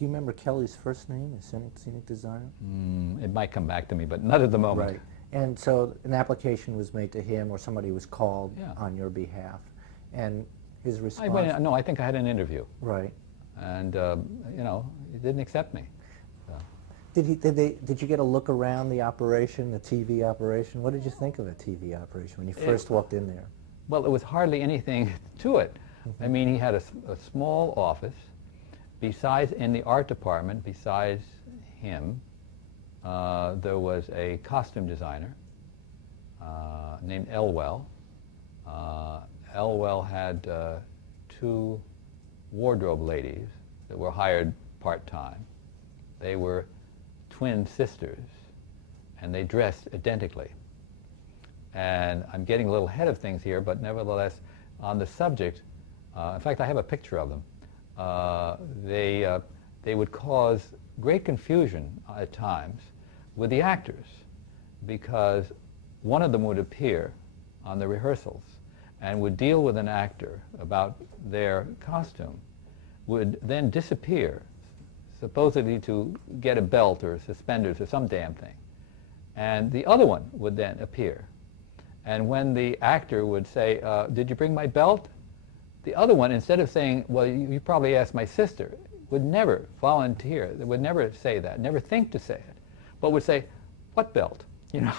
Do you remember Kelly's first name, the scenic designer? It might come back to me, but not at the moment. Right. And so an application was made to him, or somebody was called Yeah. on your behalf, and his response. No, I think I had an interview. Right. And you know, he didn't accept me. So. Did you get a look around the operation, the TV operation? What did you think of a TV operation when you first walked in there? Well, it was hardly anything to it. I mean, he had a small office. Besides, in the art department, besides him, there was a costume designer named Elwell. Elwell had 2 wardrobe ladies that were hired part-time. They were twin sisters, and they dressed identically. And I'm getting a little ahead of things here, but nevertheless, on the subject, in fact, I have a picture of them. They would cause great confusion at times with the actors, because one of them would appear on the rehearsals and would deal with an actor about their costume, would then disappear, supposedly to get a belt or suspenders or some damn thing. And the other one would then appear. And when the actor would say, did you bring my belt? The other one, instead of saying, well, you probably asked my sister, would never volunteer, would never say that, never think to say it, but would say, what belt? You know,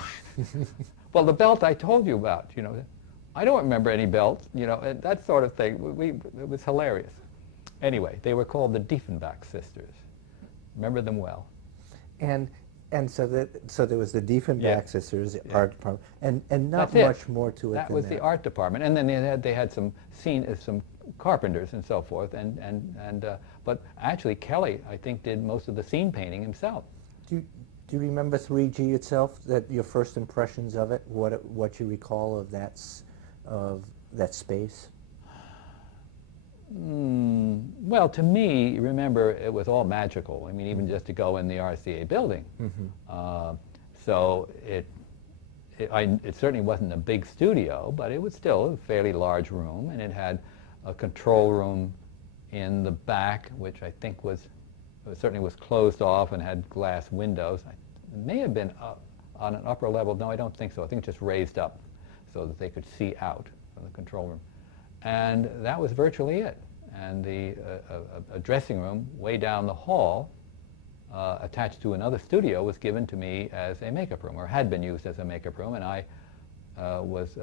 well, the belt I told you about, you know, I don't remember any belt, you know, and that sort of thing. It was hilarious. Anyway, they were called the Diefenbach sisters. Remember them well. And so there was the Diefenbach sisters, the art department, and not That's much more to it that than was the art department, and then they had some carpenters and so forth, but actually Kelly, I think, did most of the scene painting himself. Do you remember 3G itself? That your first impressions of it? What you recall of that space? Well, to me, remember, it was all magical. I mean, even just to go in the RCA building. So it certainly wasn't a big studio, but it was still a fairly large room, and it had a control room in the back, which I think certainly was closed off and had glass windows. It may have been on an upper level. No, I don't think so. I think it just raised up so that they could see out from the control room. And that was virtually it. And a dressing room way down the hall, attached to another studio, was given to me as a makeup room, or had been used as a makeup room. And I was,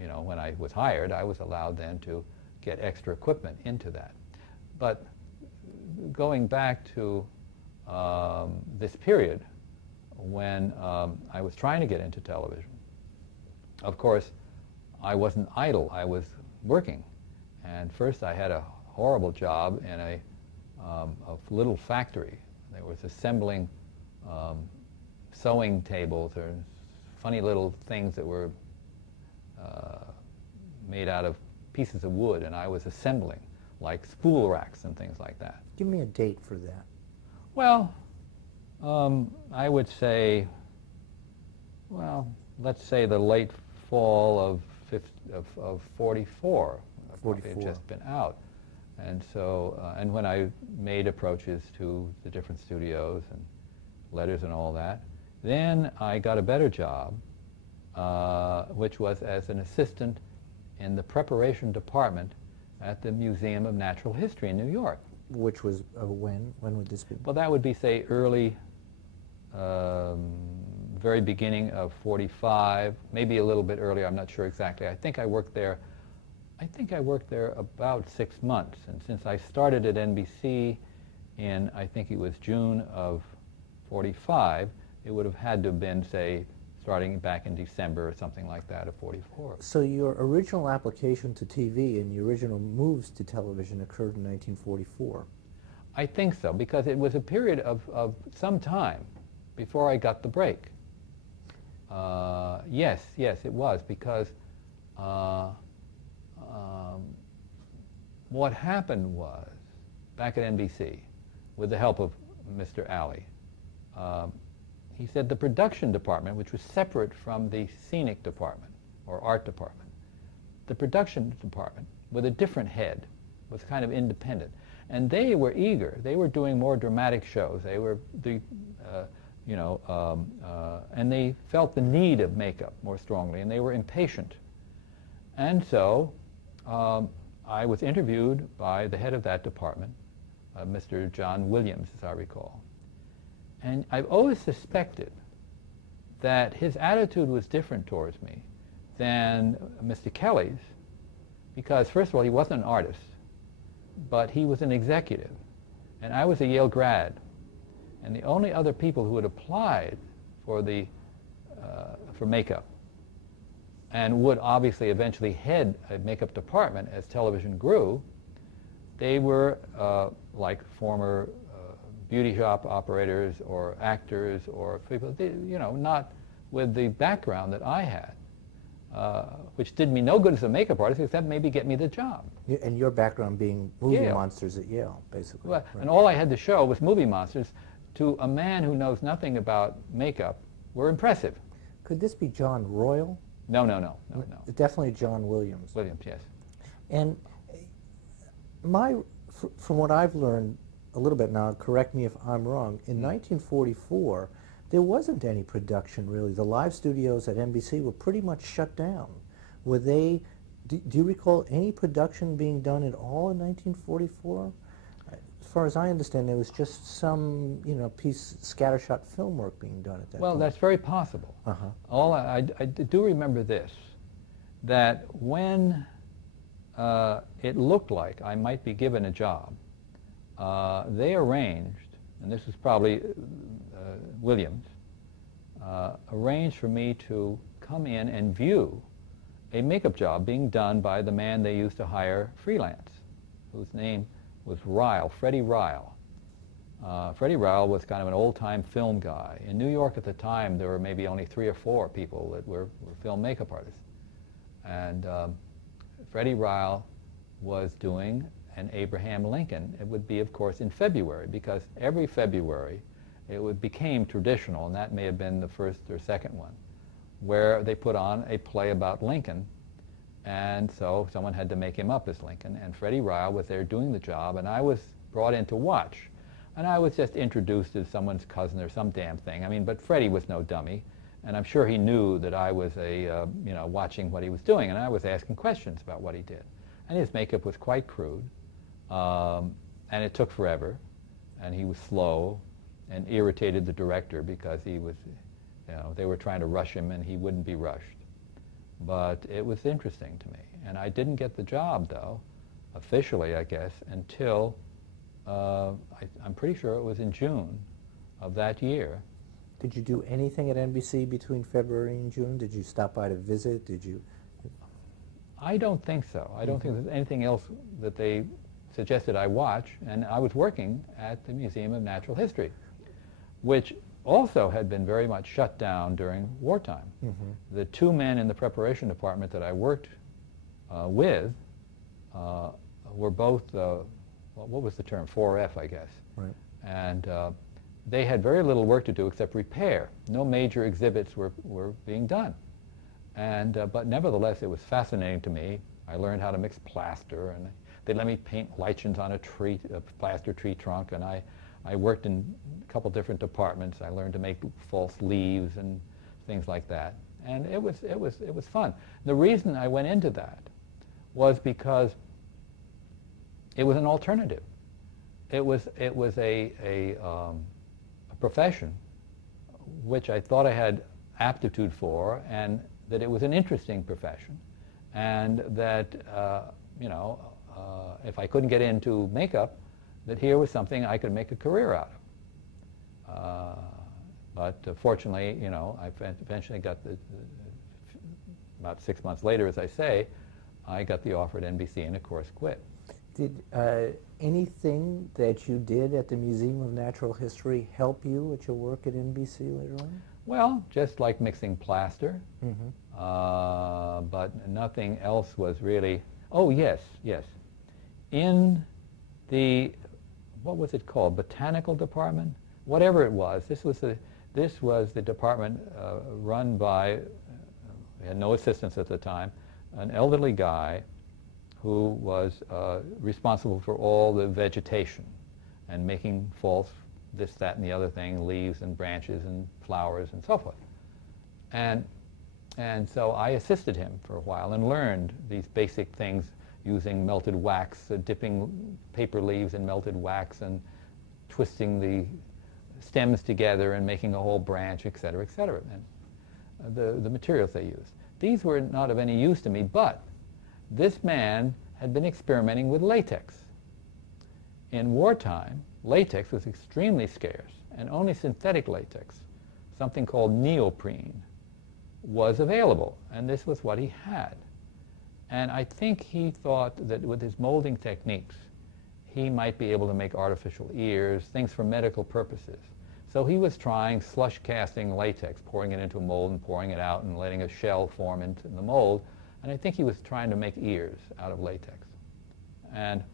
you know, when I was hired, I was allowed then to get extra equipment into that. But going back to this period when I was trying to get into television, of course, I wasn't idle. I was working. And first I had a horrible job in a little factory. They was assembling sewing tables or funny little things that were made out of pieces of wood, and I was assembling, like spool racks and things like that. Give me a date for that. Well, I would say, well, let's say the late fall of 44. It had just been out. And so, and when I made approaches to the different studios and letters and all that, then I got a better job, which was as an assistant in the preparation department at the Museum of Natural History in New York. Which was when? When would this be? Well, that would be, say, early, very beginning of 45, maybe a little bit earlier, I'm not sure exactly. I think I worked there about 6 months. And since I started at NBC in, I think it was June of 45, it would have had to have been, say, starting back in December or something like that of 44. So your original application to TV and your original moves to television occurred in 1944. I think so, because it was a period of some time before I got the break. Yes, it was, because what happened was, back at NBC, with the help of Mr. Alley, he said the production department, which was separate from the scenic department or art department, the production department with a different head was kind of independent. And they were eager. They were doing more dramatic shows. They were and they felt the need of makeup more strongly, and they were impatient. And so I was interviewed by the head of that department, Mr. John Williams, as I recall. And I've always suspected that his attitude was different towards me than Mr. Kelly's, because first of all, he wasn't an artist, but he was an executive. And I was a Yale grad. And the only other people who had applied for makeup and would obviously eventually head a makeup department as television grew, they were like former beauty shop operators or actors or people, not with the background that I had, which did me no good as a makeup artist except maybe get me the job. And your background being movie monsters at Yale, basically. Well, right. And all I had to show was movie monsters. To a man who knows nothing about makeup, were impressive. Could this be John Royal? No. Definitely John Williams. Williams, yes. And from what I've learned a little bit now, correct me if I'm wrong, in 1944, there wasn't any production really. The live studios at NBC were pretty much shut down. Were they, do you recall any production being done at all in 1944? As far as I understand, there was just some, piece, scattershot film work being done at that Well, point. that's very possible. All I do remember this, that when it looked like I might be given a job, they arranged, and this was probably Williams, arranged for me to come in and view a makeup job being done by the man they used to hire freelance, whose name was Ryle, Freddie Ryle. Freddie Ryle was kind of an old-time film guy. In New York at the time, there were maybe only 3 or 4 people that were film makeup artists. And Freddie Ryle was doing an Abraham Lincoln. It would be, of course, in February, because every February it became traditional, and that may have been the first or second one, where they put on a play about Lincoln. And so someone had to make him up as Lincoln, and Freddie Ryle was there doing the job, and I was brought in to watch. And I was just introduced as someone's cousin or some damn thing. But Freddie was no dummy, and I'm sure he knew that I was watching what he was doing, and I was asking questions about what he did. And his makeup was quite crude, and it took forever, and he was slow, and irritated the director because he was, they were trying to rush him, and he wouldn't be rushed. But it was interesting to me. And I didn't get the job, though, officially, I guess, until I'm pretty sure it was in June of that year. Did you do anything at NBC between February and June? Did you stop by to visit? Did you? I don't think so. I don't think there's anything else that they suggested I watch. And I was working at the Museum of Natural History, which also had been very much shut down during wartime. The 2 men in the preparation department that I worked with were both, what was the term? 4F, I guess. Right. And they had very little work to do except repair. No major exhibits were being done. And, but nevertheless, it was fascinating to me. I learned how to mix plaster, and they let me paint lichens on a plaster tree trunk, and I worked in a couple different departments. I learned to make false leaves and things like that. And it was fun. The reason I went into that was because it was an alternative. It was a profession which I thought I had aptitude for, and that it was an interesting profession, and that if I couldn't get into makeup, that here was something I could make a career out of. But fortunately, I eventually got about 6 months later, as I say, I got the offer at NBC and, of course, quit. Did anything that you did at the Museum of Natural History help you at your work at NBC later on? Well, just like mixing plaster, but nothing else was really. Oh, yes. In the, what was it called? Botanical department? Whatever it was. This was the department run by, we had no assistants at the time, an elderly guy who was responsible for all the vegetation and making false this, that, and the other thing, leaves and branches and flowers and so forth. And so I assisted him for a while and learned these basic things using melted wax, dipping paper leaves in melted wax and twisting the stems together and making a whole branch, et cetera, and the materials they used. These were not of any use to me, but this man had been experimenting with latex. In wartime, latex was extremely scarce, and only synthetic latex, something called neoprene, was available, and this was what he had. And I think he thought that with his molding techniques, he might be able to make artificial ears, things for medical purposes. So he was trying slush casting latex, pouring it into a mold and pouring it out and letting a shell form into the mold. And I think he was trying to make ears out of latex. And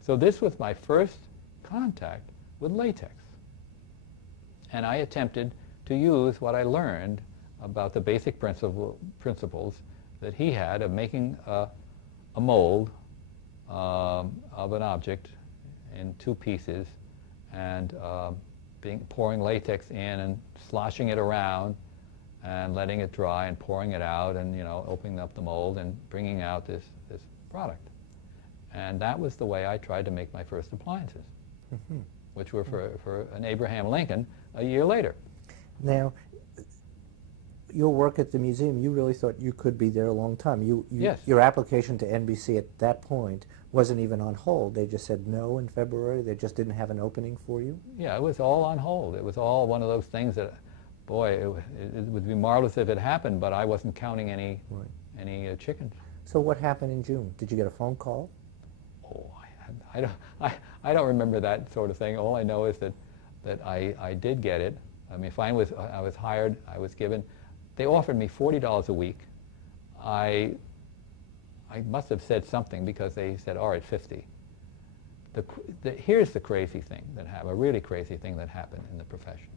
so this was my first contact with latex. And I attempted to use what I learned about the basic principles that he had of making a mold of an object in two pieces and pouring latex in and sloshing it around and letting it dry and pouring it out and, you know, opening up the mold and bringing out this product. And that was the way I tried to make my first appliances, which were for an Abraham Lincoln a year later. Now, your work at the museum, you really thought you could be there a long time. Yes. Your application to NBC at that point wasn't even on hold. They just said no in February. They just didn't have an opening for you? Yeah, it was all on hold. It was all one of those things that, boy, it would be marvelous if it happened, but I wasn't counting any chickens. So what happened in June? Did you get a phone call? Oh, I don't remember that sort of thing. All I know is that I did get it. I mean, I was hired. I was given. They offered me $40 a week. I must have said something because they said, all right, 50. Here's the crazy thing that happened, a really crazy thing that happened in the profession.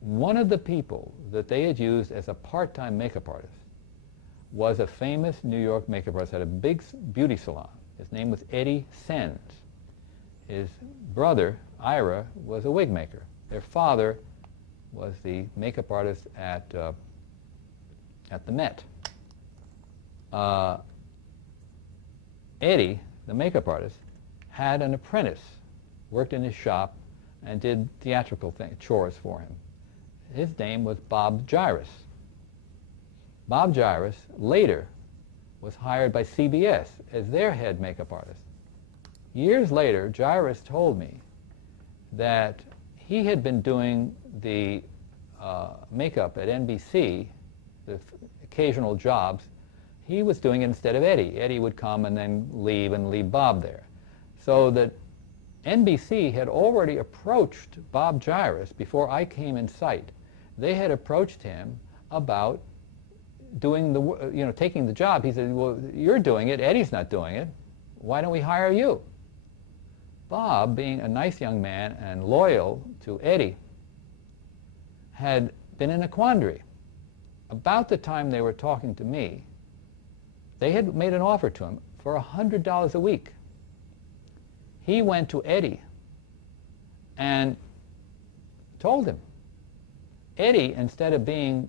One of the people that they had used as a part-time makeup artist was a famous New York makeup artist, had a big beauty salon. His name was Eddie Sens. His brother, Ira, was a wig maker. Their father was the makeup artist at the Met. Eddie, the makeup artist, had an apprentice, worked in his shop, and did theatrical chores for him. His name was Bob Gyrus. Bob Gyrus later was hired by CBS as their head makeup artist. Years later, Gyrus told me that he had been doing the makeup at NBC, the occasional jobs. He was doing it instead of Eddie. Eddie would come and then leave and leave Bob there. So that NBC had already approached Bob Gyrus before I came in sight. They had approached him about doing taking the job. He said, well, you're doing it, Eddie's not doing it. Why don't we hire you? Bob, being a nice young man and loyal to Eddie, had been in a quandary. About the time they were talking to me, they had made an offer to him for $100 a week. He went to Eddie and told him. Eddie, instead of being,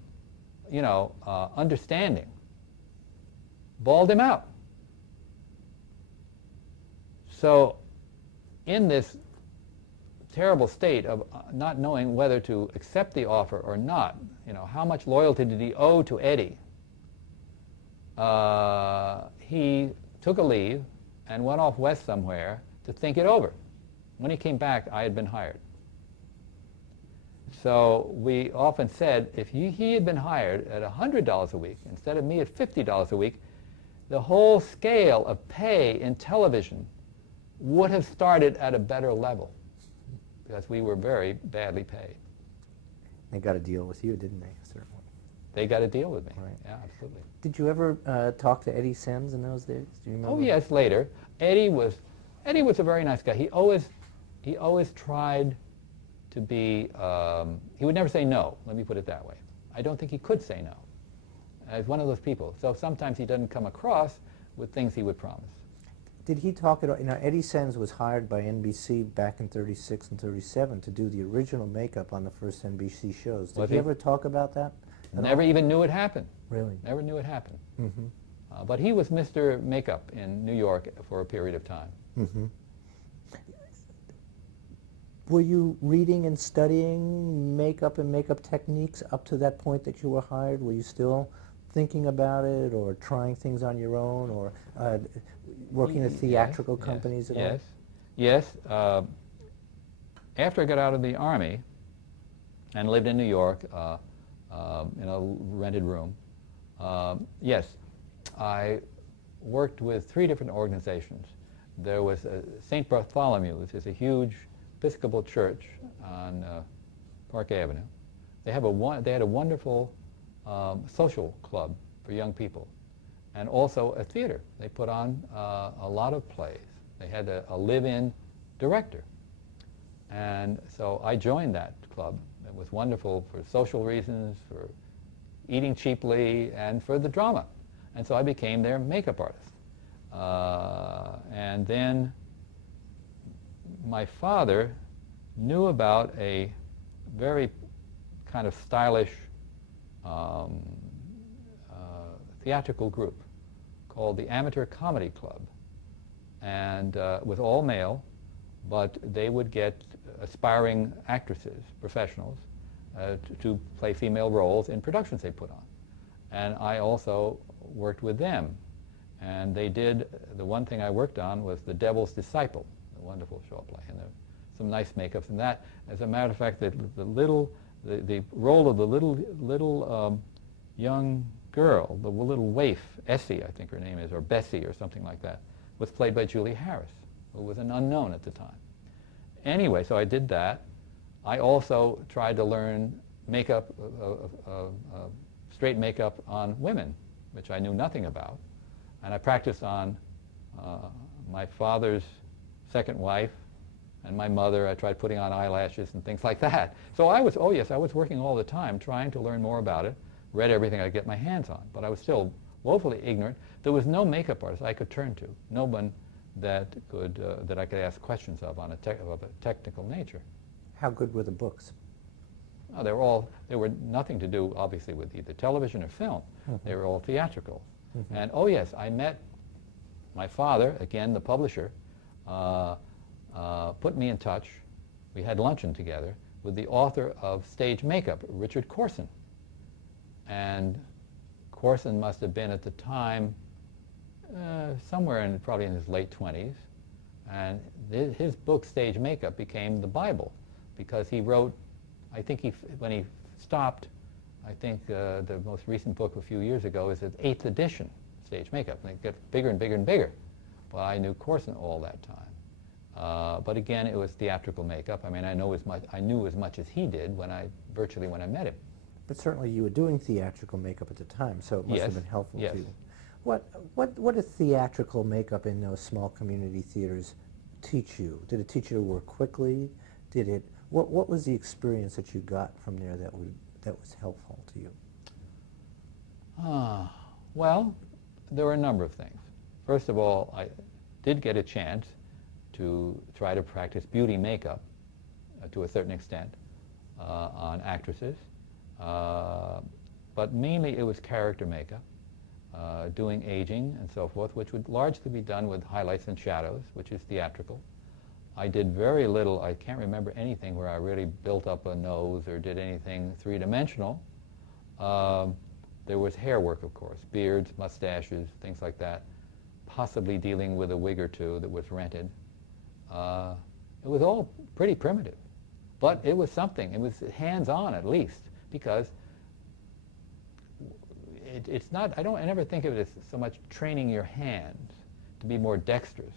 understanding, bawled him out. So in this terrible state of not knowing whether to accept the offer or not, how much loyalty did he owe to Eddie, he took a leave and went off west somewhere to think it over. When he came back, I had been hired. So we often said, if he had been hired at $100 a week instead of me at $50 a week, the whole scale of pay in television would have started at a better level, because we were very badly paid. They got a deal with you, didn't they? Certainly. They got a deal with me. Right. Yeah, absolutely. Did you ever talk to Eddie Sens in those days? Do you remember? Oh yes, later. Eddie was a very nice guy. He always tried to be. He would never say no. Let me put it that way. I don't think he could say no. as one of those people. So sometimes he doesn't come across with things he would promise. Did he talk at all? You know, Eddie Sens was hired by NBC back in '36 and '37 to do the original makeup on the first NBC shows. Did he ever talk about that? Never even knew it happened. Really? Never knew it happened. Mm-hmm. But he was Mr. Makeup in New York for a period of time. Mm-hmm. Were you reading and studying makeup and makeup techniques up to that point that you were hired? Were you still thinking about it or trying things on your own or working at theatrical companies at all? Yes. After I got out of the Army and lived in New York in a rented room, yes, I worked with 3 different organizations. There was St. Bartholomew, which is a huge Episcopal church on Park Avenue. They had a wonderful social club for young people, and also a theater. They put on a lot of plays. They had a live-in director, and so I joined that club. It was wonderful for social reasons, for eating cheaply, and for the drama. And so I became their makeup artist. And then my father knew about a very kind of stylish theatrical group called the Amateur Comedy Club, and with all male, but they would get aspiring actresses, professionals, to play female roles in productions they put on. And I also worked with them. And they did, the one thing I worked on was The Devil's Disciple, a wonderful Shaw play, and there some nice makeups in that. As a matter of fact, the role of the little young girl, the little waif, Essie, I think her name is, or Bessie or something like that, was played by Julie Harris, who was an unknown at the time. Anyway, so I did that. I also tried to learn makeup, straight makeup on women, which I knew nothing about. And I practiced on my father's second wife and my mother. I tried putting on eyelashes and things like that. So I was working all the time trying to learn more about it, read everything I could get my hands on, but I was still woefully ignorant. There was no makeup artist I could turn to, no one that I could ask questions of a technical nature. How good were the books? Oh, they were nothing to do, obviously, with either television or film. Mm-hmm. They were all theatrical. Mm-hmm. And, oh yes, I met my father, again, the publisher, put me in touch. We had luncheon together with the author of Stage Makeup, Richard Corson. And Corson must have been at the time somewhere probably in his late 20s. And his book, Stage Makeup, became the Bible because he wrote, I think when he stopped, I think the most recent book a few years ago is his 8th edition, Stage Makeup, and it gets bigger and bigger and bigger. Well, I knew Corson all that time. But again, it was theatrical makeup. I mean, I knew as much as he did virtually when I met him. But certainly you were doing theatrical makeup at the time, so it must have been helpful to you. What did theatrical makeup in those small community theaters teach you? Did it teach you to work quickly? What was the experience that you got from there that was helpful to you? Well, there were a number of things. First of all, I did get a chance to try to practice beauty makeup to a certain extent on actresses, but mainly it was character makeup, doing aging and so forth, which would largely be done with highlights and shadows, which is theatrical. I did very little, I can't remember anything where I really built up a nose or did anything three-dimensional. There was hair work, of course, beards, mustaches, things like that, possibly dealing with a wig or two that was rented. It was all pretty primitive, but it was something. It was hands-on at least, because it's not, I never think of it as so much training your hands to be more dexterous.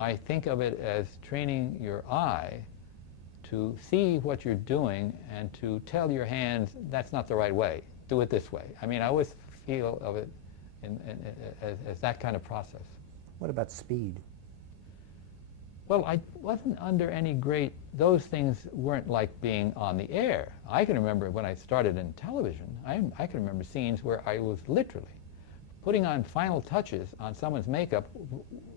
I think of it as training your eye to see what you're doing and to tell your hands, that's not the right way, do it this way. I mean, I always feel of it as that kind of process. What about speed? Well, I wasn't under any great, those things weren't like being on the air. I can remember when I started in television, I can remember scenes where I was literally putting on final touches on someone's makeup,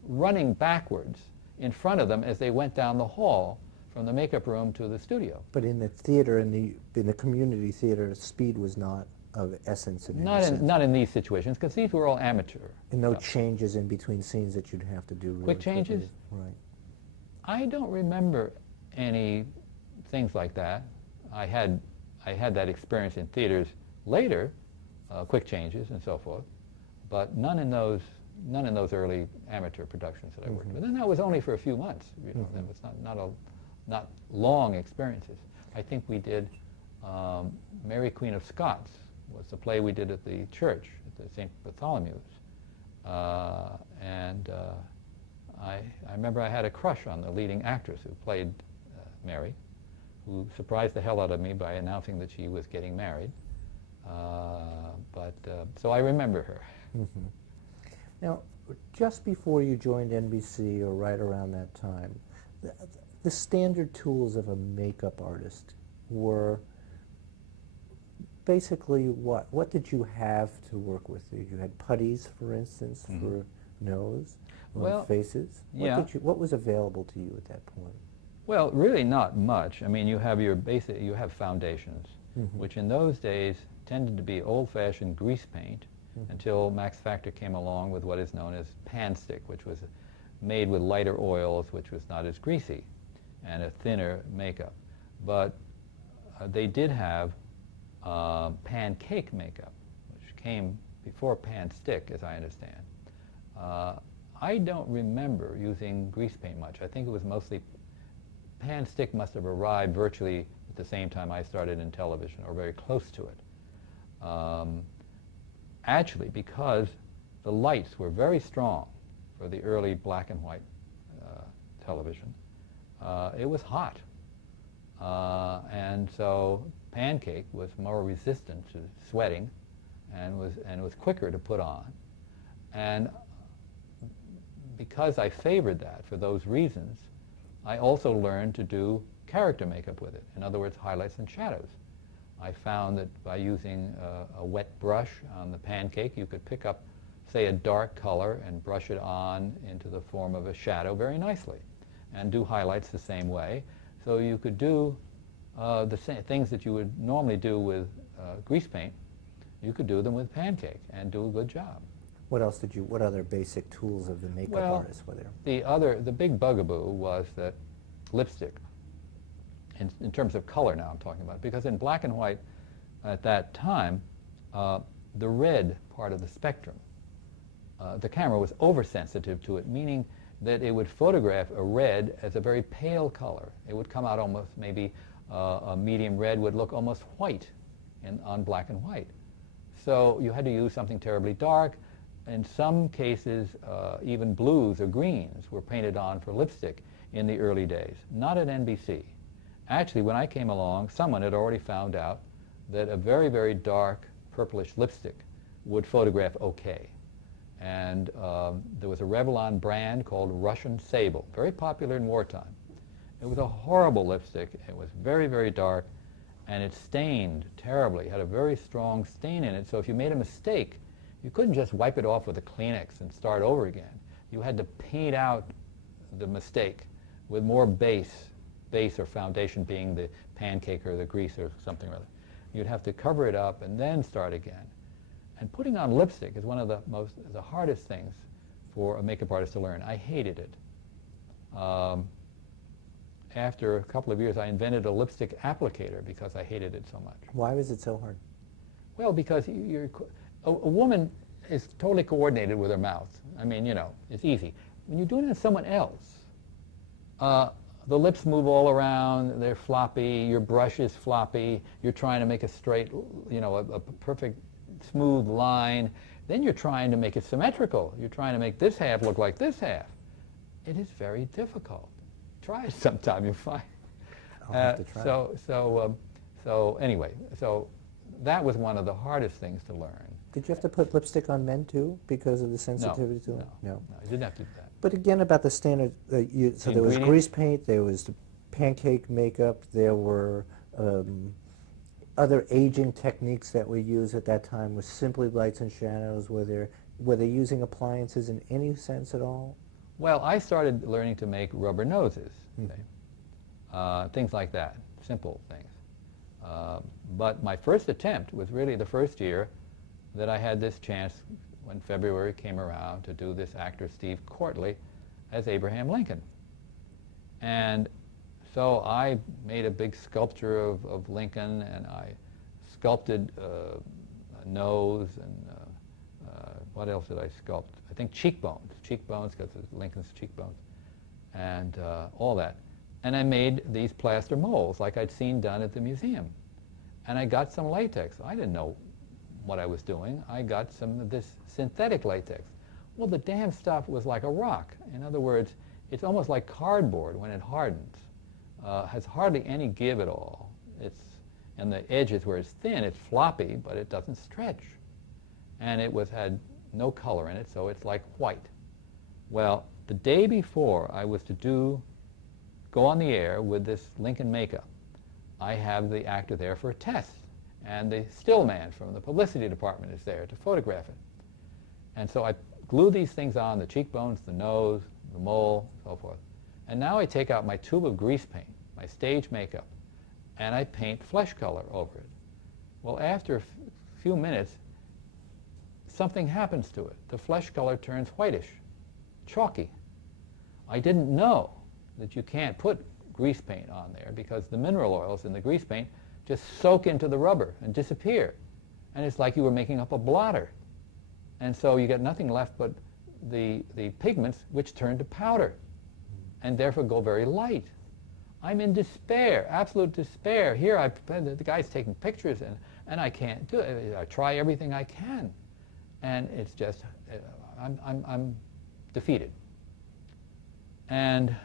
running backwards in front of them as they went down the hall from the makeup room to the studio. But in the theater, in the community theater, speed was not of essence in any sense. Not in these situations, because these were all amateur. And no changes in between scenes that you'd have to do really Quick changes? quickly. Right. I don't remember any things like that. I had that experience in theaters later, quick changes and so forth, but none in those early amateur productions that I worked with. And that was only for a few months. You know, that was not long experiences. I think we did Mary Queen of Scots was the play we did at the church at the St. Bartholomew's, and I remember I had a crush on the leading actress who played Mary, who surprised the hell out of me by announcing that she was getting married. So I remember her. Now, just before you joined NBC, or right around that time, the standard tools of a makeup artist were basically what? What did you have to work with? You had putties, for instance, for nose, or faces. What was available to you at that point? Well, really not much. I mean, you have your basic, you have foundations, which in those days tended to be old-fashioned grease paint until Max Factor came along with what is known as pan stick, which was made with lighter oils, which was not as greasy, and a thinner makeup. But they did have pancake makeup, which came before pan stick, as I understand. I don't remember using grease paint much. I think it was mostly, pan stick must have arrived virtually at the same time I started in television, or very close to it. Actually, because the lights were very strong for the early black and white television, it was hot. And so pancake was more resistant to sweating and was quicker to put on. And because I favored that for those reasons, I also learned to do character makeup with it. In other words, highlights and shadows. I found that by using a wet brush on the pancake, you could pick up, say, a dark color and brush it on into the form of a shadow very nicely, and do highlights the same way. So you could do the same things that you would normally do with grease paint. You could do them with pancake and do a good job. What else did you? What other basic tools of the makeup artist were there? The big bugaboo was that lipstick. In terms of color now I'm talking about, because in black and white at that time, the red part of the spectrum, the camera was oversensitive to it, meaning that it would photograph a red as a very pale color. It would come out almost, maybe a medium red would look almost white on black and white. So you had to use something terribly dark. In some cases, even blues or greens were painted on for lipstick in the early days, not at NBC. Actually, when I came along, someone had already found out that a very, very dark purplish lipstick would photograph okay. And there was a Revlon brand called Russian Sable, very popular in wartime. It was a horrible lipstick. It was very, very dark, and it stained terribly. It had a very strong stain in it, so if you made a mistake, you couldn't just wipe it off with a Kleenex and start over again. You had to paint out the mistake with more base or foundation, being the pancake or the grease or something or other. You'd have to cover it up and then start again. And putting on lipstick is one of the hardest things for a makeup artist to learn. I hated it. After a couple of years, I invented a lipstick applicator because I hated it so much. Why was it so hard? Well, because a woman is totally coordinated with her mouth. I mean, you know, it's easy. When you're doing it on someone else, the lips move all around, they're floppy, your brush is floppy, you're trying to make a straight, you know, a perfect smooth line. Then you're trying to make it symmetrical. You're trying to make this half look like this half. It is very difficult. Try it sometime, you'll find. I'll have to try. So anyway, so that was one of the hardest things to learn. Did you have to put lipstick on men too because of the sensitivity to it? No, I didn't have to do that. But again, about the standard, so there was Ingredients? grease paint, there was the pancake makeup, there were other aging techniques that were used at that time with simply lights and shadows. Were they using appliances in any sense at all? Well, I started learning to make rubber noses, Mm-hmm. things like that, simple things. But my first attempt was really the first year that I had this chance when February came around to do this actor Steve Courtley as Abraham Lincoln. And so I made a big sculpture of Lincoln, and I sculpted a nose, and what else did I sculpt? I think cheekbones, because of Lincoln's cheekbones, and all that. And I made these plaster molds like I'd seen done at the museum. And I got some latex. I didn't know what I was doing. I got some of this synthetic latex. Well, the damn stuff was like a rock. In other words, it's almost like cardboard when it hardens. Has hardly any give at all. And the edges where it's thin, it's floppy, but it doesn't stretch. And it had no color in it, so it's like white. Well, the day before I was to go on the air with this Lincoln makeup, I have the actor there for a test. And the still man from the publicity department is there to photograph it. And so I glue these things on, the cheekbones, the nose, the mole, so forth. And now I take out my tube of grease paint, my stage makeup, and I paint flesh color over it. Well, after a few minutes, something happens to it. The flesh color turns whitish, chalky. I didn't know that you can't put grease paint on there because the mineral oils in the grease paint just soak into the rubber and disappear. And it's like you were making up a blotter. And so you get nothing left but the pigments, which turn to powder and therefore go very light. I'm in despair, absolute despair. Here, the guy's taking pictures, and I can't do it. I try everything I can. And it's just, I'm defeated. And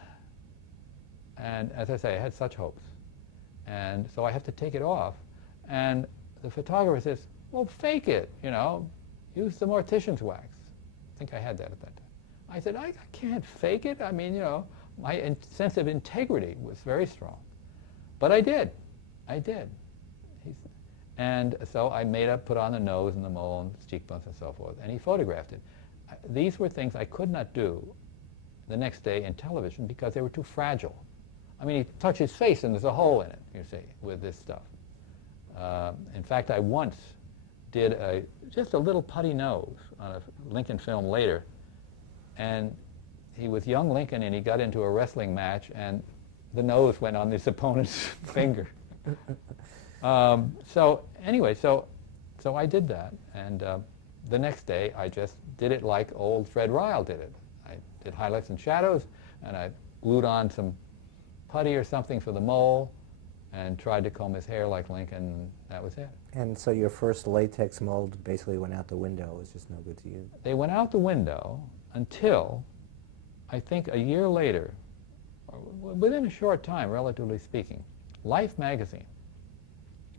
as I say, I had such hopes. And so I have to take it off. And the photographer says, well, fake it, use the mortician's wax. I think I had that at that time. I said, I can't fake it. I mean, my sense of integrity was very strong. But I did. And so I put on the nose and the mole and the cheekbones and so forth, and he photographed it. These were things I could not do the next day in television because they were too fragile. I mean, he touched his face and there's a hole in it, you see, with this stuff. In fact, I once did just a little putty nose on a Lincoln film later, and he was young Lincoln, and he got into a wrestling match, and the nose went on his opponent's finger. So anyway, so I did that, and the next day I just did it like old Fred Ryle did it. I did highlights and shadows, and I glued on some putty or something for the mole, and tried to comb his hair like Lincoln, and that was it. And so your first latex mold basically went out the window. It was just no good to you. They went out the window until, I think a year later, or within a short time, relatively speaking, Life magazine,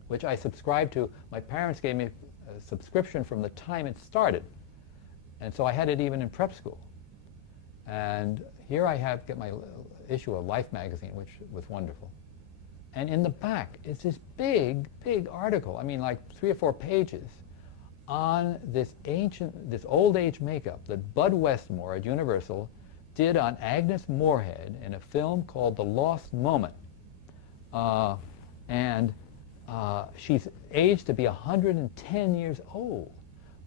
which I subscribed to. My parents gave me a subscription from the time it started. And so I had it even in prep school. And here I get my issue of Life magazine, which was wonderful. And in the back is this big, big article, I mean like 3 or 4 pages, on this old age makeup that Bud Westmore at Universal did on Agnes Moorehead in a film called The Lost Moment. She's aged to be 110 years old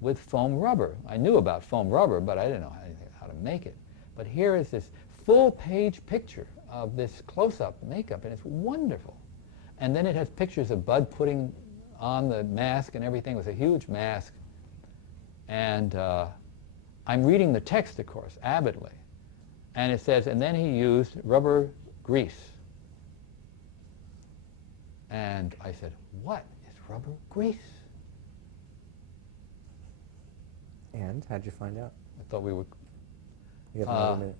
with foam rubber. I knew about foam rubber, but I didn't know how to make it. But here is this full-page picture of this close-up makeup, and it's wonderful. And then it has pictures of Bud putting on the mask and everything. It was a huge mask. And I'm reading the text, of course, avidly. And it says, and then he used rubber grease. And I said, what is rubber grease? And how'd you find out? I thought we would. You have another minute.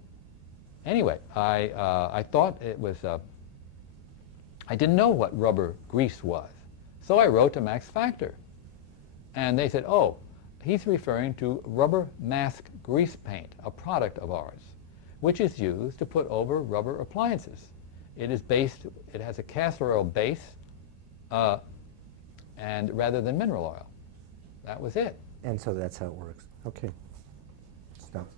Anyway, I thought it was, I didn't know what rubber grease was. So I wrote to Max Factor. And they said, oh, he's referring to rubber mask grease paint, a product of ours. which is used to put over rubber appliances. It is based, it has a castor oil base, and rather than mineral oil. That was it. And so that's how it works. Okay. Stop.